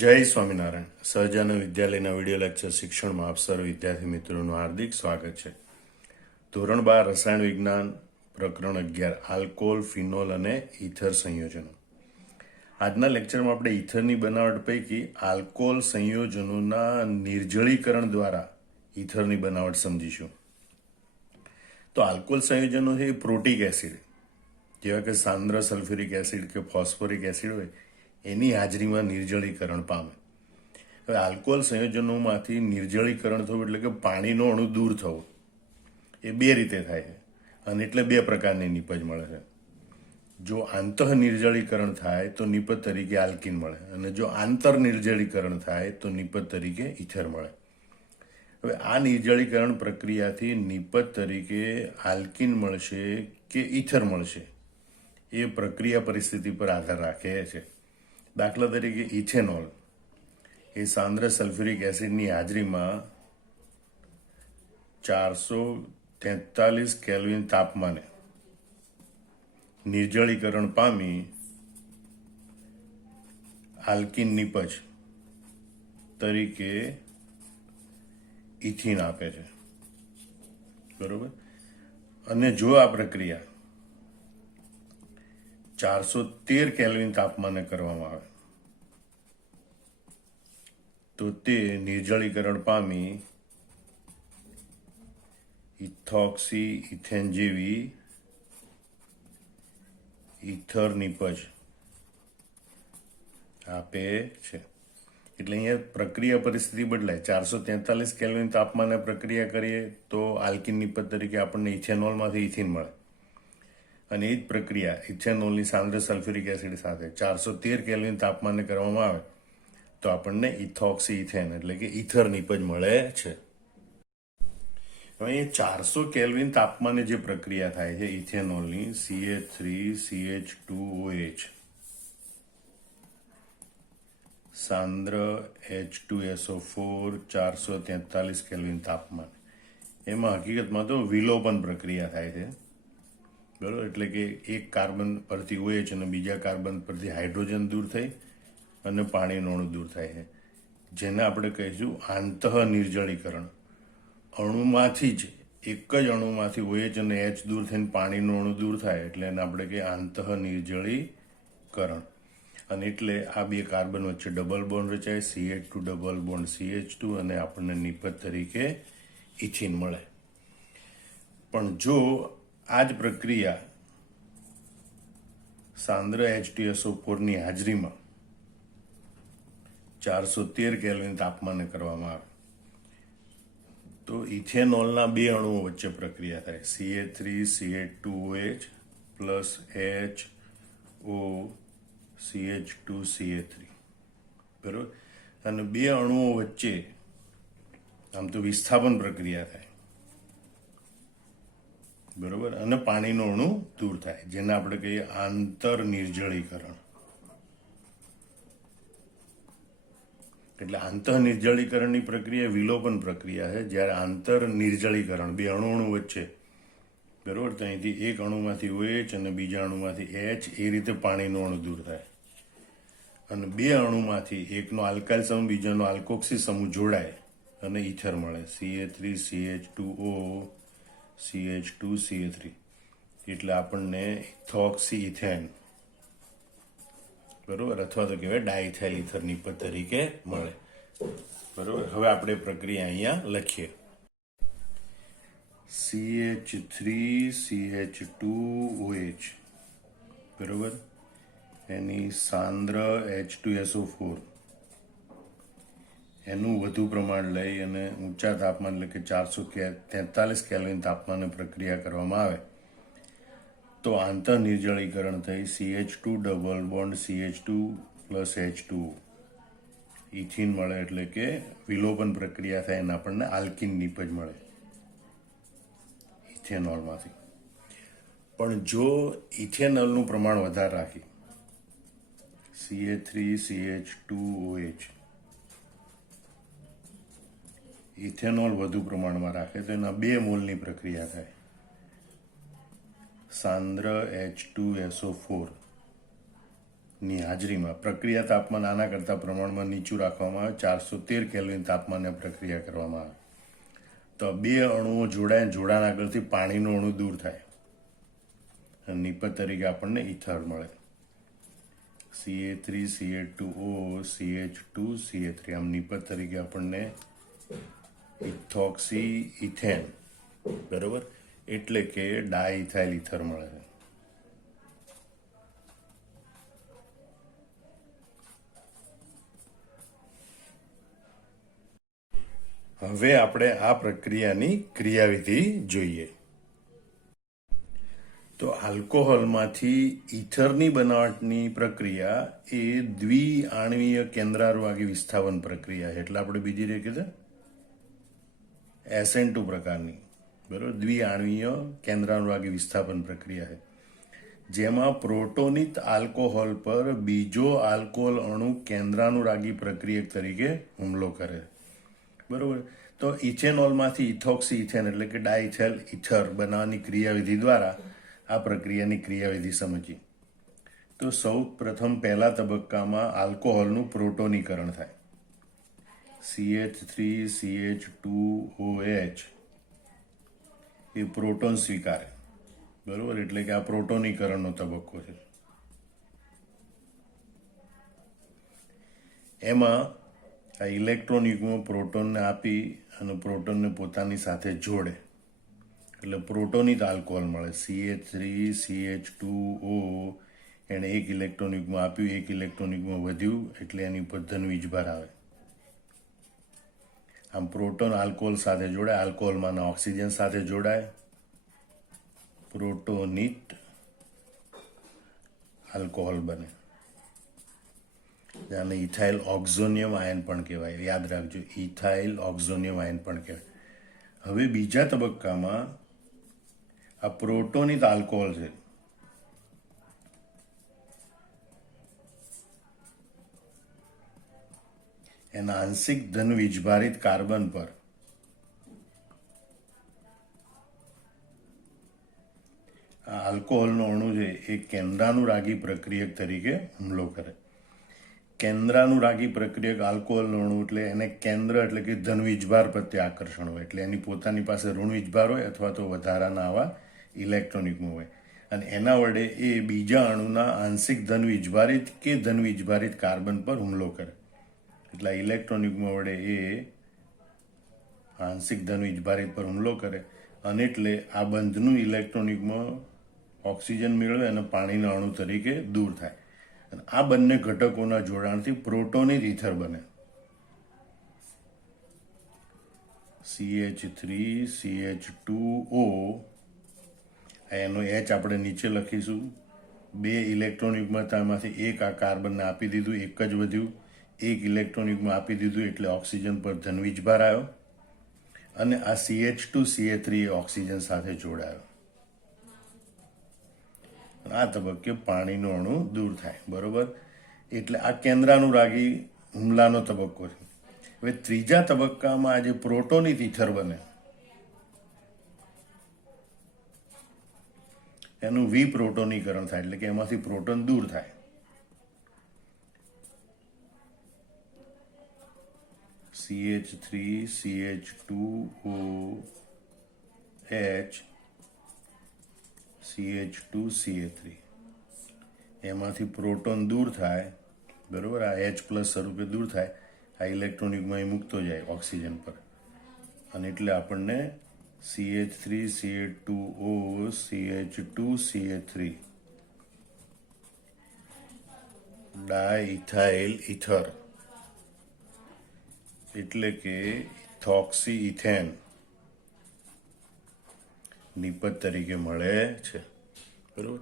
જય સ્વામિનારાયણ. સહજાનંદ વિદ્યાલયના video lecture શિક્ષણમાં આપ સર્વ વિદ્યાર્થી મિત્રોનું હાર્દિક સ્વાગત છે. ધોરણ 12 રસાયણ વિજ્ઞાન પ્રકરણ 11 આલ્કોહોલ, ફિનોલ અને ઇથર સંયોજનો. આજના લેક્ચરમાં આપણે ઇથરની બનાવટ પૈકી આલ્કોહોલ સંયોજનોના નિર્જળીકરણ દ્વારા ઇથરની બનાવટ સમજીશું. તો આલ્કોહોલ સંયોજનો છે એ પ્રોટિક એસિડ જેવા કે સાંદ્ર સલ્ફ્યુરિક એસિડ કે ફોસ્ફોરિક એસિડ હોય એની હાજરીમાં નિર્જળીકરણ પામે. હવે આલ્કોહોલ સંયોજનોમાંથી નિર્જળીકરણ થવું એટલે કે પાણીનો અણુ દૂર થવો એ બે રીતે થાય છે અને એટલે બે પ્રકારની નિપજ મળે છે. જો આંતઃ નિર્જળીકરણ થાય તો નિપજ તરીકે આલ્કીન મળે અને જો આંતર નિર્જળીકરણ થાય તો નિપજ તરીકે ઇથર મળે. હવે આ નિર્જળીકરણ પ્રક્રિયાથી નિપજ તરીકે આલ્કીન મળશે કે ઇથર મળશે એ પ્રક્રિયા પરિસ્થિતિ પર આધાર રાખે છે. દાખલા તરીકે ઇથેનોલ એ સાંદ્ર સલ્ફ્યુરિક એસિડની હાજરીમાં 443 કેલ્વિન તાપમાને નિર્જળીકરણ પામી આલ્કીન નિપજ તરીકે ઇથિન આપે છે. બરોબર. અને જો આ પ્રક્રિયા 413 કેલ્વિન તાપમાને કરવામાં આવે તો તે નિર્જળીકરણ પામી ઇથોક્સી ઇથેન જેવી ઇથર નિપજ આપે છે. એટલે અહીંયા પ્રક્રિયા પરિસ્થિતિ બદલાય. 443 કેલ્વિન તાપમાને પ્રક્રિયા કરીએ તો આલ્કીન નિપજ તરીકે આપણને ઇથેનોલમાંથી ઇથિન મળે અને એ જ પ્રક્રિયા ઇથેનોલની સાંદ્ર સલ્ફ્યુરિક એસિડ સાથે 413 કેલ્વિન તાપમાને કરવામાં આવે તો આપણને ઇથોક્સી ઇથેન એટલે કે ઇથર નિપજ મળે છે. હવે એ 400 કેલ્વિન તાપમાને જે પ્રક્રિયા થાય છે ઇથેનોલની CH3CH2OH સાંદ્ર H2SO4 443 કેલ્વિન તાપમાને, એમાં હકીકતમાં તો વિલોપન પ્રક્રિયા થાય છે. બરોબર. એટલે કે એક કાર્બન પરથી OH અને બીજા કાર્બન પરથી હાઇડ્રોજન દૂર થઈ અને પાણીનું અણુ દૂર થાય છે, જેને આપણે કહીશું આંતઃ નિર્જળીકરણ. અણુમાંથી જ એક જ અણુમાંથી OH અને H દૂર થઈને પાણીનું અણુ દૂર થાય એટલે એને આપણે કહીએ આંતઃ નિર્જળીકરણ. અને એટલે આ બે કાર્બન વચ્ચે ડબલ બોન્ડ રચાય, CH2 ડબલ બોન્ડ CH2 અને આપણને નિપજ તરીકે ઇથિન મળે. પણ જો આ જ પ્રક્રિયા સાંદ્ર H2SO4 ની હાજરીમાં 413 કેલ્વિન તાપમાને કરવામાં આવે તો ઇથેનોલના બે અણુઓ વચ્ચે પ્રક્રિયા થાય, CH3CH2OH પ્લસ HOCH2CH3. બરોબર. અને બે અણુઓ વચ્ચે આમ તો વિસ્થાપન પ્રક્રિયા થાય. બરોબર. અને પાણીનો અણુ દૂર થાય, જેને આપણે કહીએ આંતર નિર્જળીકરણ. એટલે આંતઃ નિર્જળીકરણની પ્રક્રિયા વિલોપન પ્રક્રિયા છે, જ્યારે આંતર નિર્જળીકરણ બે અણુ વચ્ચે, બરોબર, તો અહીંથી એક અણુમાંથી OH અને બીજા અણુમાંથી H એ રીતે પાણીનો અણુ દૂર થાય અને બે અણુમાંથી એકનો આલ્કાઇલ સમૂહ બીજાનો આલ્કોક્સી સમૂહ જોડાય અને ઇથર મળે, CH3CH2O CH2CH3. એટલે આપણને ઇથોક્સી ઇથેન, બરોબર, અથવા તો કહેવાય ડાઇથાઇલ ઇથર નિપજ તરીકે મળે. બરોબર. હવે આપણે પ્રક્રિયા અહીંયા લખીએ. CH3CH2OH, બરોબર, એની સાંદ્ર H2SO4 એનું વધુ પ્રમાણ લઈ અને ઊંચા તાપમાન એટલે કે 443 કેલ્વિન તાપમાને પ્રક્રિયા કરવામાં આવે તો આંતર નિર્જળીકરણ થઈ CH2 double bond CH2 plus H2O ethene મળે. એટલે કે વિલોપન પ્રક્રિયા થાય અને આપણને આલ્કીન નિપજ મળે ઇથેનોલમાંથી. પણ જો ઇથેનોલનું પ્રમાણ વધારે રાખી CH3CH2OH ઇથેનોલ વધુ પ્રમાણમાં રાખે તો એના 2 મોલની પ્રક્રિયા થાય, સાંદ્ર H2SO4 ની હાજરીમાં પ્રક્રિયા તાપમાન આના કરતાં પ્રમાણમાં નીચું રાખવામાં આવે. 413 કેલ્વિન તાપમાને પ્રક્રિયા કરવામાં આવે. તો બે અણુઓ જોડાય, જોડાણ આગળથી પાણીનો અણુ દૂર થાય અને નિપજ તરીકે આપણને ઇથર મળે. Ca3 Ca2O CH2 Ca3. આમ નિપજ તરીકે આપણને ઇથોક્સી ઇથેન, બરોબર, એટલે કે ડાઇથાઇલ ઇથર મળે છે. હવે આપણે આ પ્રક્રિયાની ક્રિયાવિધિ જોઈએ. તો આલ્કોહોલમાંથી ઇથરની બનાવટની પ્રક્રિયા એ દ્વિઆણવીય કેન્દ્રારુવાગી વિસ્થાપન પ્રક્રિયા છે. એટલે આપણે બીજી રીતે કીધું SN2 પ્રકારની, બરોબર, દ્વિઆણવીય કેન્દ્રાનુરાગી વિસ્થાપન પ્રક્રિયા છે, જેમાં પ્રોટોનિત આલ્કોહોલ પર બીજો આલ્કોહોલ અણુ કેન્દ્રાનુરાગી પ્રક્રિયક તરીકે હુમલો કરે, બરોબર. તો ઇથેનોલમાંથી ઇથોક્સી ઇથેન એટલે કે ડાઇથાઇલ ઇથર બનાવવાની ક્રિયાવિધિ દ્વારા આ પ્રક્રિયાની ક્રિયાવિધિ સમજી. તો સૌ પ્રથમ પહેલા તબક્કામાં આલ્કોહોલનું પ્રોટોનીકરણ થાય. CH3 CH2OH એ પ્રોટોન સ્વીકારે, બરોબર, એટલે કે આ પ્રોટોનીકરણનો તબક્કો છે. એમાં આ ઇલેક્ટ્રોન યુગ્મ પ્રોટોનને આપી અને પ્રોટોનને પોતાની સાથે જોડે એટલે પ્રોટોનિત આલ્કોહોલ મળે. CH3 CH2O એણે એક ઇલેક્ટ્રોન યુગ્મ આપ્યું, એક ઇલેક્ટ્રોન યુગ્મ વધ્યું એટલે એની ઉપર ધન વીજભાર આવે. આમ પ્રોટોન આલ્કોહોલ સાથે જોડાય, આલ્કોહોલમાંના ઓક્સિજન સાથે જોડાય, પ્રોટોનિત આલ્કોહોલ બને. આને ઇથાઇલ ઓક્ઝોનિયમ આયન પણ કહેવાય, યાદ રાખજો, ઇથાઇલ ઓક્ઝોનિયમ આયન પણ કહેવાય. હવે બીજા તબક્કામાં આ પ્રોટોનિત આલ્કોહોલ છે, એના આંશિક ધન વીજભારિત કાર્બન પર આ આલ્કોહોલનો અણુ છે એ કેન્દ્રાનુરાગી પ્રક્રિયક તરીકે હુમલો કરે. કેન્દ્રાનુરાગી પ્રક્રિયક આલ્કોહોલનો અણુ એટલે એને કેન્દ્ર એટલે કે ધન વીજભાર પ્રત્યે આકર્ષણ હોય, એટલે એની પોતાની પાસે ઋણ વીજભાર હોય અથવા તો વધારાના આવા ઇલેક્ટ્રોન યુગ્મ હોય, અને એના વડે એ બીજા અણુના આંશિક ધન વીજભારિત કે ધન વીજભારિત કાર્બન પર હુમલો કરે. એટલે ઇલેક્ટ્રોન યુગ્મ વડે એ આંશિક ધન વીજભારિત પર હુમલો કરે અને એટલે આ બંધનું ઇલેક્ટ્રોન યુગ્મ ઓક્સિજન મેળવે અને પાણીના અણુ તરીકે દૂર થાય. અને આ બંને ઘટકોના જોડાણથી પ્રોટોનિત ઇથર બને. CH3 CH2O એનો H આપણે નીચે લખીશું. બે ઇલેક્ટ્રોન યુગ્મતામાંથી એક આ કાર્બનને આપી દીધું, એક જ વધ્યું, એક ઇલેક્ટ્રોન યુગ્મ આપી દીધું એટલે ઓક્સિજન પર ધન વીજભાર આવ્યો અને આ CH2 CH3 ઓક્સિજન સાથે જોડાયો. આ તબક્કે પાણીનો અણુ દૂર થાય, બરોબર. એટલે આ કેન્દ્રાનુરાગી હુમલાનો તબક્કો છે. હવે ત્રીજા તબક્કામાં આજે પ્રોટોનિત ઇથર બને, એનું વિપ્રોટોનીકરણ થાય એટલે કે એમાંથી પ્રોટોન દૂર થાય. CH3 CH2OH CH2 CH3 એમાંથી પ્રોટોન દૂર થાય, બરોબર. આ H પ્લસ સ્વરૂપે દૂર થાય, આ ઇલેક્ટ્રોન યુગ્મ મૂકતો જાય ઓક્સિજન પર અને એટલે આપણને CH3 CH2O CH2 CH3 ડાઇથાઇલ ether એટલે કે ઇથોક્સી ઇથેન નિપજ તરીકે મળે છે, બરોબર.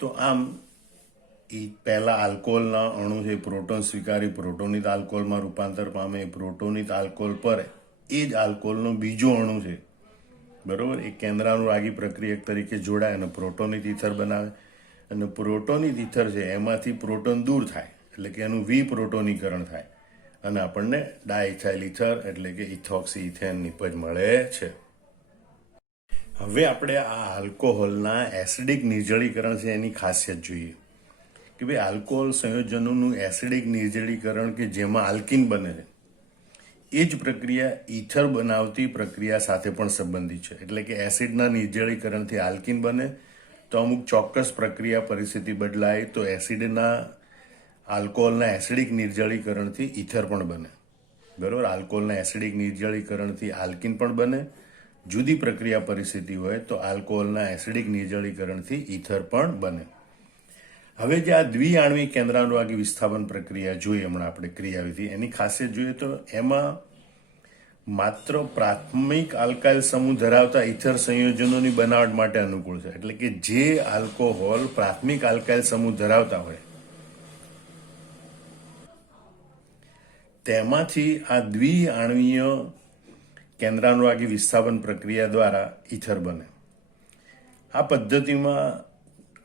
તો આમ પહેલા આલ્કોહોલના અણુ છે પ્રોટોન સ્વીકારી પ્રોટોનિત આલ્કોહોલમાં રૂપાંતર પામે. પ્રોટોનિત આલ્કોહોલ પર એ જ આલ્કોહોલનો બીજો અણુ છે, બરોબર, એ કેન્દ્રાનુરાગી પ્રક્રિયક તરીકે જોડાય અને પ્રોટોનિત ઇથર બનાવે. અને પ્રોટોનિત ઇથર છે એમાંથી પ્રોટોન દૂર થાય એટલે કે એનું વિપ્રોટોનીકરણ થાય અને આપણને ડાઇથાઇલ ઇથર એટલે કે ઇથોક્સી ઇથેન નિપજ મળે છે. હવે આપણે આ આલ્કોહોલના એસિડિક નિર્જળીકરણ છે એની ખાસિયત જોઈએ કે ભાઈ આલ્કોહોલ સંયોજનોનું એસિડિક નિર્જલીકરણ કે જેમાં આલ્કીન બને છે એ જ પ્રક્રિયા ઈથર બનાવતી પ્રક્રિયા સાથે પણ સંબંધિત છે. એટલે કે એસિડના નિર્જલીકરણથી આલ્કીન બને તો અમુક ચોક્કસ પ્રક્રિયા પરિસ્થિતિ બદલાય તો એસિડના આલ્કોહોલના એસિડિક નિર્જલીકરણથી ઈથર પણ બને. બરોબર, આલ્કોહોલના એસિડિક નિર્જલીકરણથી આલ્કીન પણ બને. જુદી પ્રક્રિયા પરિસ્થિતિ હોય તો આલ્કોહોલના એસિડિક નિર્જલીકરણથી ઈથર પણ બને. હવે જે આ દ્વિઆણ્વિક કેન્દ્રાનુરાગી વિસ્થાપન પ્રક્રિયા જોઈ હમણાં આપણે ક્રિયાવિધિ, એની ખાસિયત જોઈએ તો એમાં માત્ર પ્રાથમિક આલ્કાઇલ સમૂહ ધરાવતા ઈથર સંયોજનોની બનાવટ માટે અનુકૂળ છે. એટલે કે જે આલ્કોહોલ પ્રાથમિક આલ્કાઇલ સમૂહ ધરાવતા હોય તેમાંથી આ દ્વિઆણ્વીય કેન્દ્રાનુરાગી વિસ્થાપન પ્રક્રિયા દ્વારા ઈથર બને. આ પદ્ધતિમાં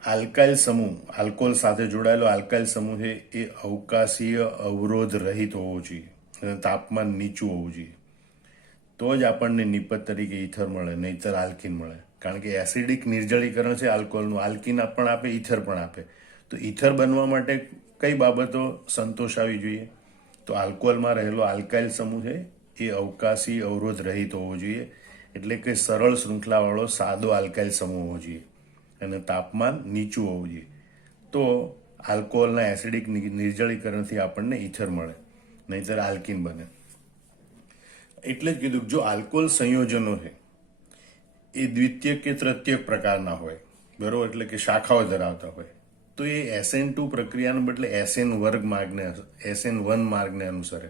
આલ્કાઇલ સમૂહ, આલ્કોહોલ સાથે જોડાયેલો આલ્કાઇલ સમૂહ છે એ અવકાશીય અવરોધ રહિત હોવો જોઈએ અને તાપમાન નીચું હોવું જોઈએ. તો જ આપણને નિપજ તરીકે ઈથર મળે, નહીતર આલ્કીન મળે. કારણ કે એસિડિક નિર્જલીકરણ છે આલ્કોહોલનું, આલ્કીન પણ આપે, ઈથર પણ આપે. તો ઈથર બનવા માટે કઈ બાબતો સંતોષાવી જોઈએ? તો આલ્કોહોલમાં રહેલો આલ્કાઇલ સમૂહ છે એ અવકાશી અવરોધ રહિત હોવો જોઈએ. એટલે કે સરળ શૃંખલાવાળો સાદો આલ્કાઇલ સમૂહ હોવો જોઈએ અને તાપમાન નીચું હોવું જોઈએ. તો આલ્કોહોલના એસિડિક નિર્જલીકરણથી આપણને ઈથર મળે, નહીતર આલ્કીન બને. એટલે જ કીધું જો આલ્કોહોલ સંયોજનો છે એ દ્વિતીયક કે તૃતીયક પ્રકારના હોય, બરોબર, એટલે કે શાખાઓ ધરાવતા હોય, તો એ SN2 પ્રક્રિયાને બદલે SN1 માર્ગને અનુસરે.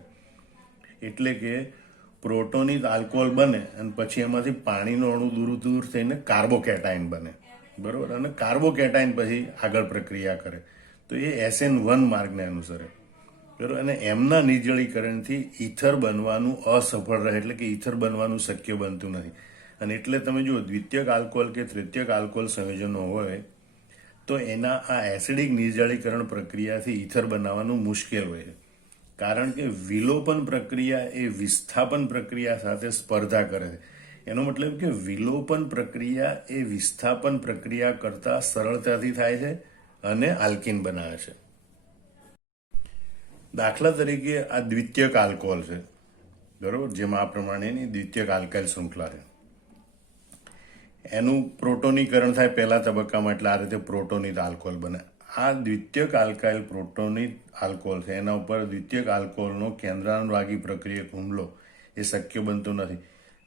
એટલે કે પ્રોટોનિક આલ્કોહોલ બને અને પછી એમાંથી પાણીનો અણુ દૂર થઈને કાર્બોકેટાઇન બને, બરોબર, અને કાર્બોકેટાઇન પછી આગળ પ્રક્રિયા કરે તો એ SN1 માર્ગને અનુસરે, બરોબર. અને એમના નિર્જલીકરણથી ઈથર બનવાનું અસફળ રહે, એટલે કે ઈથર બનવાનું શક્ય બનતું નથી. અને એટલે તમે જુઓ દ્વિતીયક આલ્કોહોલ કે તૃતીયક આલ્કોહોલ સંયોજનો હોય તો એના આ એસિડિક નિર્જલીકરણ પ્રક્રિયાથી ઈથર બનાવવાનું મુશ્કેલ હોય છે. કારણ કે વિલોપન પ્રક્રિયા એ વિસ્થાપન પ્રક્રિયા સાથે સ્પર્ધા કરે છે. એનો મતલબ કે વિલોપન પ્રક્રિયા એ વિસ્થાપન પ્રક્રિયા કરતા સરળતાથી થાય છે અને આલ્કીન બનાવે છે. દાખલા તરીકે આ દ્વિતીયક આલ્કોહોલ છે, બરોબર, જેમાં આ પ્રમાણેની દ્વિતીયક આલ્કાઇલ શૃંખલા છે. એનું પ્રોટોનીકરણ થાય પહેલા તબક્કામાં, એટલે આ રીતે પ્રોટોનિક આલ્કોહોલ બને. આ દ્વિતીયક આલ્કાઇલ પ્રોટોનિક આલ્કોહોલ છે, એના ઉપર દ્વિતીયક આલ્કોહોલનો કેન્દ્રાનુરાગી પ્રક્રિયક હુમલો એ શક્ય બનતો નથી.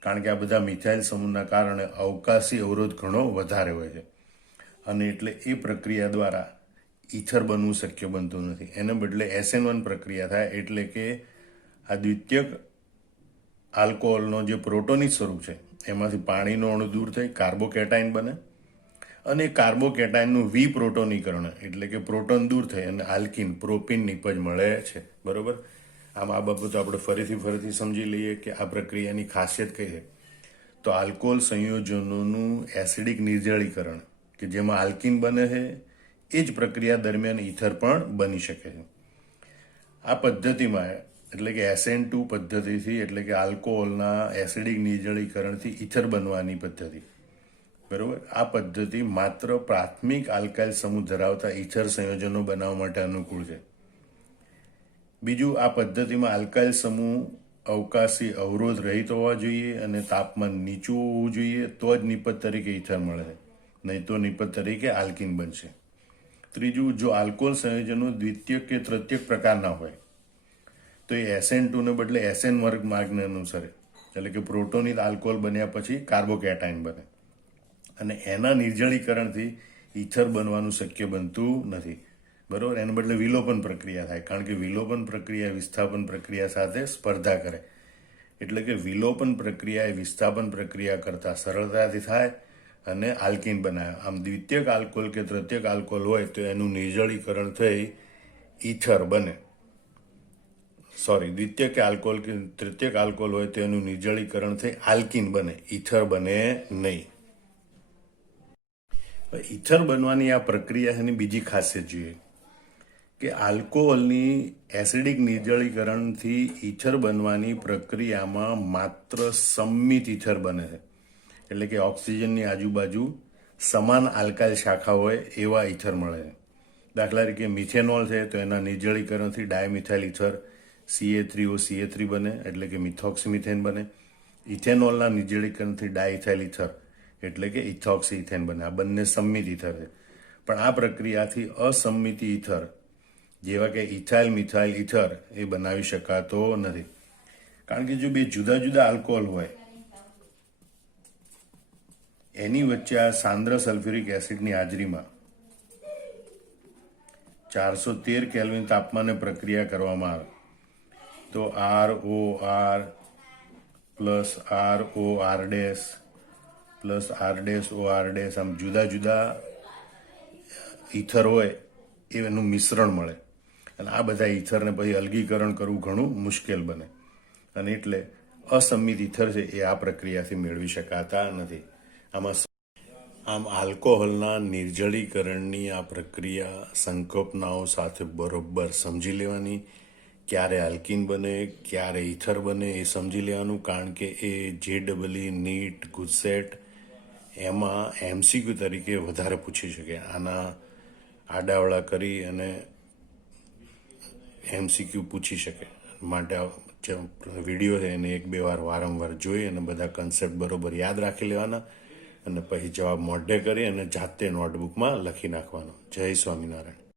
કારણ કે આ બધા મિથાઇલ સમૂહના કારણે અવકાશી અવરોધ ઘણો વધારે હોય છે અને એટલે એ પ્રક્રિયા દ્વારા ઈથર બનવું શક્ય બનતું નથી. એને બદલે SN1 પ્રક્રિયા થાય, એટલે કે આ દ્વિતીયક આલ્કોહોલનો જે પ્રોટોનિક સ્વરૂપ છે એમાંથી પાણીનો અણુ દૂર થઈ કાર્બોકેટાઇન બને અને કાર્બોકેટાઇનનું વિપ્રોટોનીકરણ, એટલે કે પ્રોટોન દૂર થઈ અને આલ્કીન પ્રોપીન નિપજ મળે છે, બરોબર. આમ આ બાબતો આપણે ફરીથી સમજી લઈએ કે આ પ્રક્રિયાની ખાસિયત કઈ છે. તો આલ્કોહોલ સંયોજનોનું એસિડિક નિર્જલીકરણ કે જેમાં આલ્કીન બને છે એ જ પ્રક્રિયા દરમિયાન ઈથર પણ બની શકે છે. આ પદ્ધતિમાં, એટલે કે SN2 પદ્ધતિથી, એટલે કે આલ્કોહોલના એસિડિક નિર્જલીકરણથી ઈથર બનવાની પદ્ધતિ, બરોબર. આ પદ્ધતિ માત્ર પ્રાથમિક આલ્કાઇલ સમૂહ ધરાવતા ઈથર સંયોજનો બનાવવા માટે અનુકૂળ છે. બીજું, આ પદ્ધતિમાં આલ્કાઇલ સમૂહ અવકાશી અવરોધ રહિત હોવા જોઈએ અને તાપમાન નીચું હોવું જોઈએ, તો જ નિપજ તરીકે ઈથર મળે છે, નહીં તો નિપજ તરીકે આલ્કીન બનશે. ત્રીજું, જો આલ્કોહોલ સંયોજનો દ્વિતીયક કે તૃતીયક પ્રકારના હોય તો એ SN2 ને બદલે SN1 માર્ગને અનુસરે, એટલે કે પ્રોટોનિક આલ્કોહોલ બન્યા પછી કાર્બોકેટાઇન બને અને એના નિર્જલીકરણથી ઈથર બનવાનું શક્ય બનતું નથી, બરોબર. એને બદલે વિલોપન પ્રક્રિયા થાય, કારણ કે વિલોપન પ્રક્રિયા વિસ્થાપન પ્રક્રિયા સાથે સ્પર્ધા કરે, એટલે કે વિલોપન પ્રક્રિયા એ વિસ્થાપન પ્રક્રિયા કરતા સરળતાથી થાય અને આલ્કીન બનાવે. આમ દ્વિતીયક આલ્કોહોલ કે તૃતીયક આલ્કોહોલ હોય તો એનું નિર્જલીકરણ થઈ ઈથર બને. દ્વિતીયક આલ્કોહોલ કે તૃતીયક આલ્કોહોલ હોય તો એનું નિર્જલીકરણ થઈ આલ્કીન બને, ઈથર બને નહીં. ઈથર બનવાની આ પ્રક્રિયા એની બીજી ખાસિયત જોઈએ કે આલ્કોહોલની એસિડિક નિર્જલીકરણથી ઈથર બનવાની પ્રક્રિયામાં માત્ર સંમિત ઈથર બને છે, એટલે કે ઓક્સિજનની આજુબાજુ સમાન આલ્કાઇલ શાખા હોય એવા ઈથર મળે છે, દાખલા તરીકે મિથેનોલ છે તો એના નિર્જળીકરણથી ડાયમિથાઇલ ઇથર CA3OCA3 બને, એટલે કે મિથોક્સીમિથેન બને. ઇથેનોલના નિર્જળીકરણથી ડાયઇથાઇલ ઇથર એટલે કે ઇથોક્સી ઇથેન બને. આ બંને સંમિત ઇથર છે. પણ આ પ્રક્રિયાથી અસંમિત ઇથર જેવા કે ઇથાઇલ મિથાઇલ ઇથર એ બનાવી શકાતો નથી. કારણ કે જો બે જુદા જુદા આલ્કોહોલ હોય એની વચ્ચે આ સાંદ્ર સલ્ફ્યુરિક એસિડની હાજરીમાં 413 કેલ્વિન તાપમાને પ્રક્રિયા કરવામાં આવે તો ROR plus ROR dash plus R dash OR dash આમ જુદા જુદા ઇથર હોય એનું મિશ્રણ મળે. અને આ બધા ઇથરને પછી અલગીકરણ કરવું ઘણું મુશ્કેલ બને. અને એટલે અસંમિત ઇથર છે એ આ પ્રક્રિયાથી મેળવી શકાતા નથી. આમ આલ્કોહોલના નિર્જળીકરણની આ પ્રક્રિયા સંકલ્પનાઓ સાથે બરોબર સમજી લેવાની. ક્યારે આલ્કીન બને, ક્યારે ઇથર બને એ સમજી લેવાનું. કારણ કે એ JEE, NEET, ગુજસેટ એમાં MCQ તરીકે વધારે પૂછી શકે. આના આડાવડા કરી અને MCQ પૂછી શકે. માટે જે વિડીયો છે એને 1-2 વાર વારંવાર જોઈ અને બધા કન્સેપ્ટ બરોબર યાદ રાખી લેવાના અને પછી જવાબ મોઢે કરી અને જાતે નોટબુકમાં લખી નાખવાનો. જય સ્વામિનારાયણ.